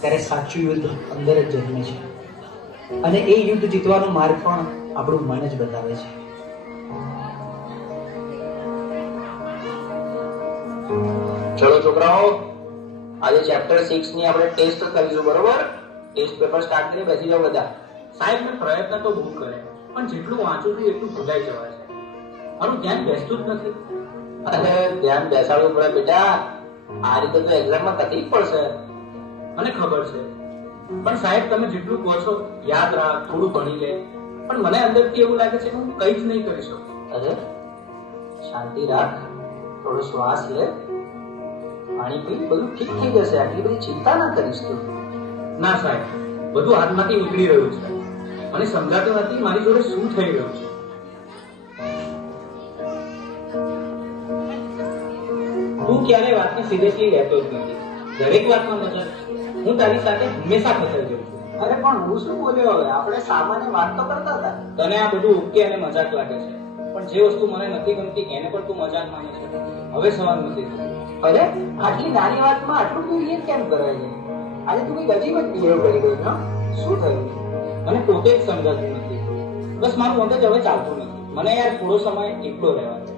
ત્યારે સાચું યુદ્ધ અંદર જ જન્મે છે. અને એ યુદ્ધ જીતવાનો માર્ગ પણ આપણું મન જ બતાવે છે. ચલો છોકરાઓ, આજે ચેપ્ટર 6 ની આપણે ટેસ્ટ કરીશું, બરોબર? ટેસ્ટ પેપર સ્ટાર્ટ કરી બેસી જાઓ બધા. સાહેબ મેં પ્રયત્ન તો બહુ કરે, પણ જેટલું વાંચું છું એટલું ભૂલાઈ જવાય છે. મારું ધ્યાન બેસતું જ નથી. અરે ધ્યાન બેસાડવું પડે બેટા, આ રીતે તો એક્ઝામમાં તકલીફ પડશે. મને ખબર છે, પણ સાહેબ તમે જેટલું કહો છો યાદ રાખ, થોડું ભણી લે, પણ મને અંદરથી એવું લાગે છે કે હું કંઈ જ નહીં કરી શકું. અરે શાંતિ રાખ, થોડો શ્વાસ લે, પાણી પી, બધું ઠીક થઈ જશે. આટલી બધી ચિંતા ના કરીશ તું. ના સાહેબ, બધું હાથમાંથી નીકળી રહ્યું છે. મને સમજાતું નથી મારી જોડે શું થઈ રહ્યું છે. તું ક્યારેય વાતને સિરિયસલી લેતો જ નથી. દરેક વાતમાં મજાક. હું તારી સાથે હંમેશા ફસાઈ જાઉં છું. અરે પણ હું શું બોલ્યો? હવે આપણે સામાન્ય વાત તો કરતા હતા. તને આ બધું ઓકે અને મજાક લાગે છે, પણ જે વસ્તુ મને નથી ગમતી એને પણ તું મજાક માને છે. હવે સવાલ નથી થતો. અરે આટલી નાની વાતમાં આટલું બધું રિએક્ટ કેમ કરાય છે? આજે તું કઈ અજીબ જ બિહેવ કરી ગઈ છો. શું થયું? મને પોતે જ સમજાતું નથી. બસ મારું મગજ હવે ચાલતું નથી. મને યાર થોડો સમય એકલો રહેવા દે.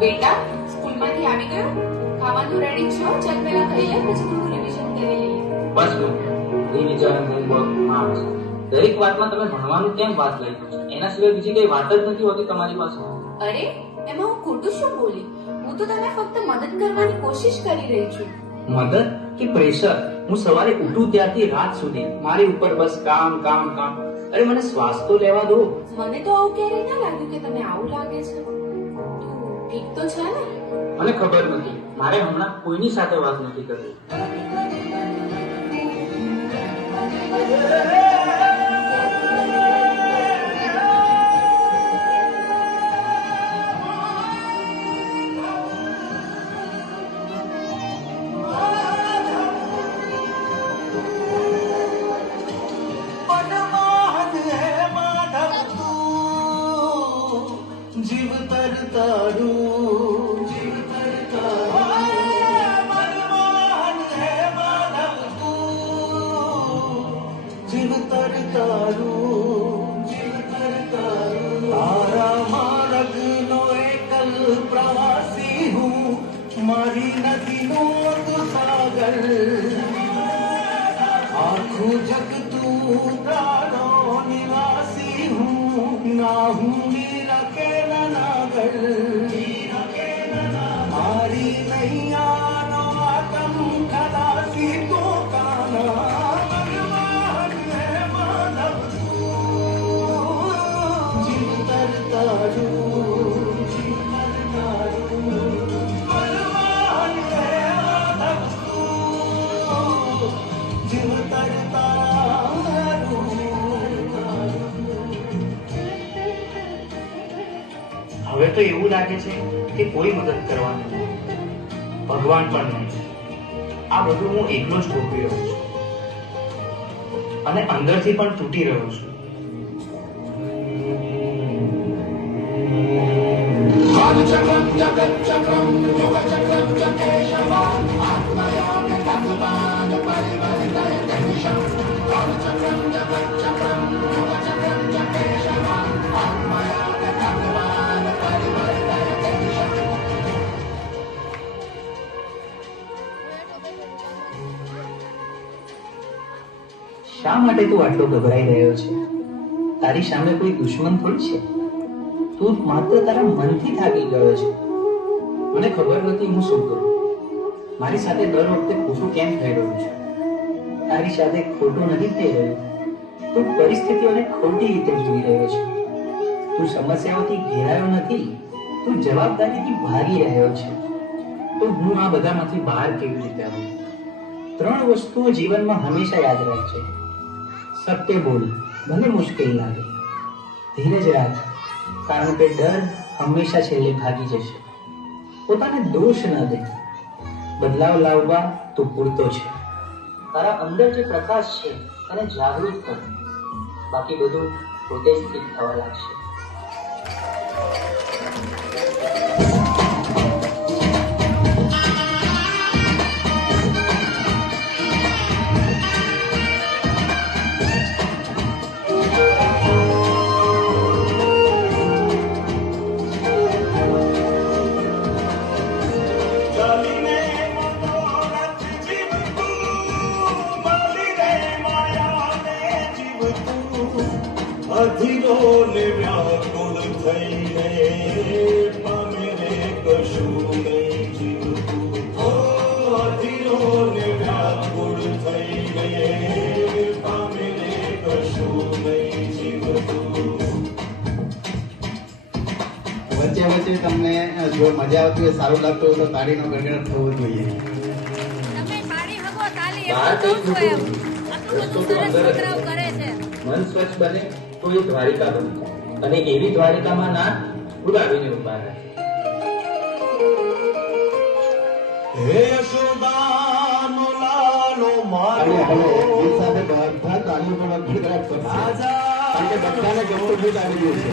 બેટા, સ્કૂલમાંથી આવી ગયો? ખાવાનું રેડી છે? ચાલ પહેલા ખાઈ લે, પછી થોડું રિવિઝન કરી લઈએ. બસ રિવિઝન, હોમવર્ક, માર્ક્સ, દરેક વાતમાં તમે ભણવાનું કેમ વાત લઈ દો છો? એના સિવાય બીજી કઈ વાત જ નથી હોતી તમારી પાસે. અરે એમાં હું ખોટું શું બોલી? હું તો તને ફક્ત મદદ કરવાની કોશિશ કરી રહી છું. મદદ કે પ્રેશર? હું સવારે ઉઠું ત્યારથી રાત સુધી મારી ઉપર બસ કામ કામ કામ. અરે મને શ્વાસ તો લેવા દો. મને તો આવું ક્યારેય ના લાગ્યું કે તને આવું લાગે છે. તું ઠીક તો છે ને? મને ખબર નથી, મારે હમણાં કોઈની સાથે વાત નથી કરવી. જીવ તર તારું, જીવ તર તારું, મનમોહન હે માધવ તું, જીવ તર તારું, જીવ તર તારું. તારા માર્ગનો એકલ પ્રવાસી હું, મારી નદીનો તું સાગર, આખું જગ તું તારો નિવાસી હું, ના હું મારી નૈયાનો આતમ ખલાસી તો કાના ભગવાન હે માધવ તું, જીવ તર તારું, જીવ તર તારું, ભગવાન હે માધવ તું, જીવ તર તારું. હવે તો એવું લાગે છે કે કોઈ મદદ કરવાનું નહીં, ભગવાન પણ નહીં. આ બધું હું એકલો જ ભોગવી રહ્યો છું અને અંદરથી પણ તૂટી રહ્યો છું. શા માટે તું આટલો ગભરાઈ રહ્યો છે? તારી સામે કોઈ દુશ્મન થોડી છે. તું માત્ર તારા મનથી થાકી ગયો છે. મને ખબર નથી હું શું કરું. મારી સાથે દર વખતે ખોટું કેમ થઈ રહ્યું છે? તારી સાથે ખોટું નથી થઈ રહ્યું. તું પરિસ્થિતિઓને ખોટી રીતે જોઈ રહ્યો છે. તું સમસ્યાઓથી ઘેરાયો નથી, તું જવાબદારીથી ભાગી રહ્યો છે. તો હું આ બધામાંથી બહાર કેવી રીતે આવું? 3 વસ્તુઓ જીવનમાં હંમેશા યાદ રાખજે. સત્ય બોલ, ભલે મુશ્કેલ લાગે. ધીરજ રાખ, કારણ કે ડર હંમેશા છેલ્લે ભાગી જશે. પોતાને દોષ ન દે, બદલાવ લાવવા તું પૂરતો છે. તારા અંદર જે પ્રકાશ છે એને જાગૃત કર, બાકી બધું પોતે જ ઠીક થવા લાગશે. મજા આવતી હોય, સારું લાગતું હોય તો તાળીનો ગડગડાટ થવો જોઈએ. તમે પાડી હગો તાલી બહાર એમ કંઈક કહું છું એમ. મૂકવું. આટલું રસ્તો બધું તો સરસ અંદર જ છોકરાઓ કરે છે. મન સ્વચ્છ બને તો એ દ્વારિકા બની જાય. અને એવી દ્વારિકામાં ના ઉડાવીને ઉભા રહે. હે યશોદાનો લાલો અને હવે મારો ગીત સાથે બધા તાળીઓ પર ગડગડાટ કરશે. કારણ કે બધાને ગમતું ગીત આવી ગયું છે.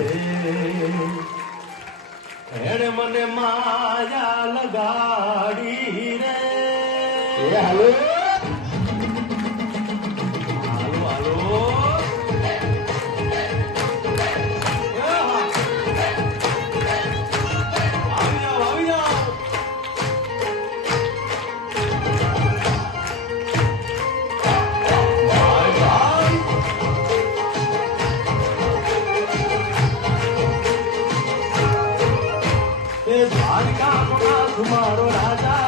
એણે મને માયા લગાડી રે એ હાલો. હાલો હાલો એ હા. આવી જાઓ આવી જાઓ ભાઈ ભાઈ એ દ્વારિકા નો નાથ મારો રાજા